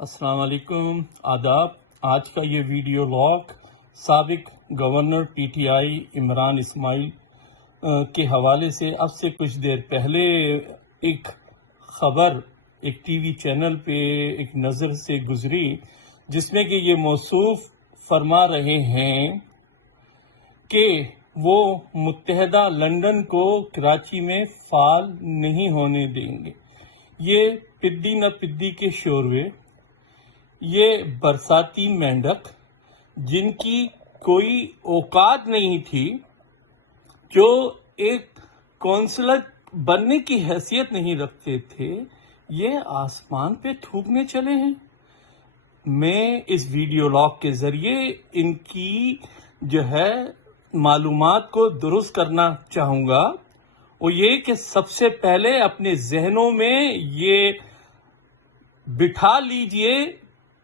السلام علیکم، آداب۔ آج کا یہ ویڈیو لاگ سابق governor P T I Imran Ismail کے حوالے سے اب سے کچھ دیر پہلے ایک خبر ایک ٹی وی چینل پہ ایک نظر سے گزری، جس میں کہ یہ موصوف فرما رہے ہیں کہ وہ متحدہ لندن کو کراچی میں فعال نہیں ہونے دیں گے۔ یہ پدی نہ پدی کے شوربے، یہ برساتی مینڈک جن کی کوئی اوقات نہیں تھی، جو ایک کونسلر بننے کی حیثیت نہیں رکھتے تھے، یہ آسمان پہ تھوکنے چلے ہیں۔ میں اس ویڈیو لاگ کے ذریعے ان کی معلومات کو درست کرنا چاہوں گا، وہ یہ کہ سب سے پہلے اپنے ذہنوں میں یہ بٹھا لیجئے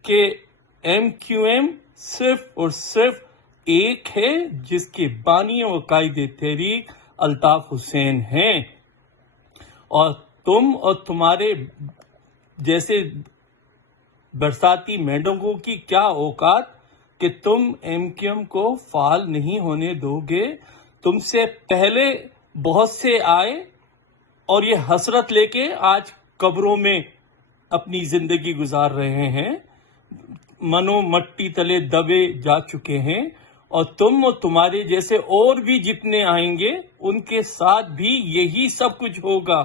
کہ ایم کیو ایم صرف اور صرف ایک ہے، جس کے بانی و قائد تحریک الطاف حسین ہیں، اور تم اور تمہارے جیسے برساتی مینڈکوں کی کیا اوقات کہ تم ایم کیو ایم کو فعال نہیں ہونے دو گے۔ تم سے پہلے بہت سے آئے اور یہ حسرت لے کے آج قبروں میں اپنی زندگی گزار رہے ہیں، منو مٹی تلے دبے جا چکے ہیں، اور تم اور تمہارے جیسے اور بھی جتنے آئیں گے ان کے ساتھ بھی یہی سب کچھ ہوگا۔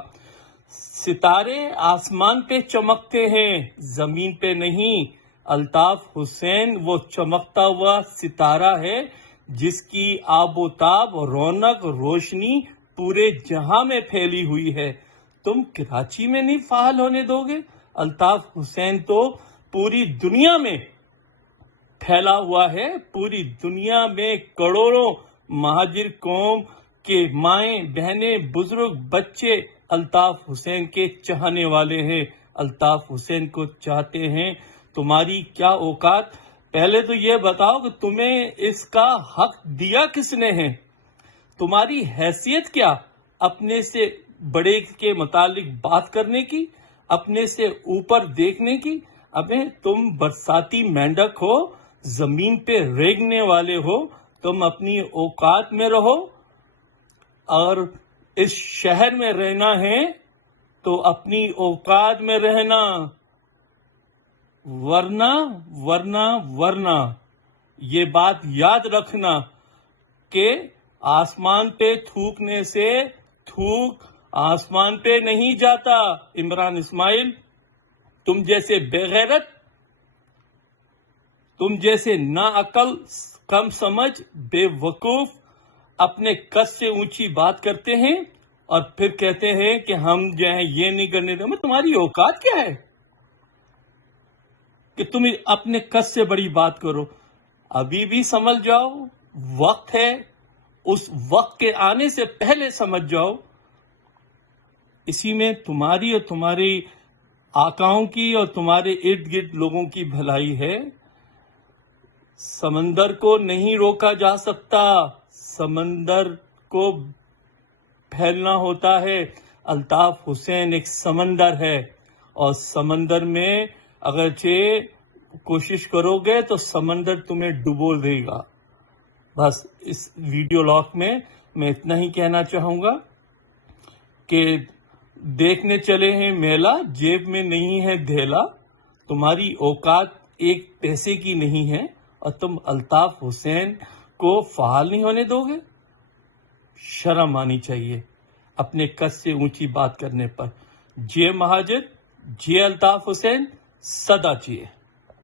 ستارے آسمان پہ چمکتے ہیں، زمین پہ نہیں۔ الطاف حسین وہ چمکتا ہوا ستارہ ہے جس کی آب و تاب، رونق، روشنی پورے جہاں میں پھیلی ہوئی ہے۔ تم کراچی میں نہیں فعال ہونے دو گے؟ الطاف حسین تو پوری دنیا میں پھیلا ہوا ہے، پوری دنیا میں کروڑوں مہاجر قوم کے مائیں بہنیں بزرگ بچے الطاف حسین کے چاہنے والے ہیں، الطاف حسین کو چاہتے ہیں۔ تمہاری کیا اوقات؟ پہلے تو یہ بتاؤ کہ تمہیں اس کا حق دیا کس نے ہے؟ تمہاری حیثیت کیا اپنے سے بڑے کے متعلق بات کرنے کی، اپنے سے اوپر دیکھنے کی؟ ابے تم برساتی مینڈک ہو، زمین پہ ریگنے والے ہو، تم اپنی اوقات میں رہو، اور اس شہر میں رہنا ہے تو اپنی اوقات میں رہنا، ورنہ یہ بات یاد رکھنا کہ آسمان پہ تھوکنے سے تھوک آسمان پہ نہیں جاتا۔ عمران اسماعیل، تم جیسے بے غیرت، تم جیسے ناعقل، کم سمجھ، بے وقوف اپنے قد سے اونچی بات کرتے ہیں اور پھر کہتے ہیں کہ ہم جو ہیں یہ نہیں کرنے دیں گے۔ تمہاری اوقات کیا ہے کہ تم اپنے قد سے بڑی بات کرو؟ ابھی بھی سمجھ جاؤ، وقت ہے، اس وقت کے آنے سے پہلے سمجھ جاؤ۔ اسی میں تمہاری اور تمہاری آقاؤں کی اور تمہارے ارد گرد لوگوں کی بھلائی ہے۔ سمندر کو نہیں روکا جا سکتا، سمندر کو پھیلنا ہوتا ہے۔ الطاف حسین ایک سمندر ہے، اور سمندر میں اگرچہ کوشش کرو گے تو سمندر تمہیں ڈبو دے گا۔ بس اس ویڈیو لاگ میں اتنا ہی کہنا چاہوں گا کہ دیکھنے چلے ہیں میلہ، جیب میں نہیں ہے دھیلا۔ تمہاری اوقات ایک پیسے کی نہیں ہے، اور تم الطاف حسین کو فعال نہیں ہونے دو گے؟ شرم آنی چاہیے اپنے قد سے اونچی بات کرنے پر۔ جے مہاجر، جے الطاف حسین، سدا جیے۔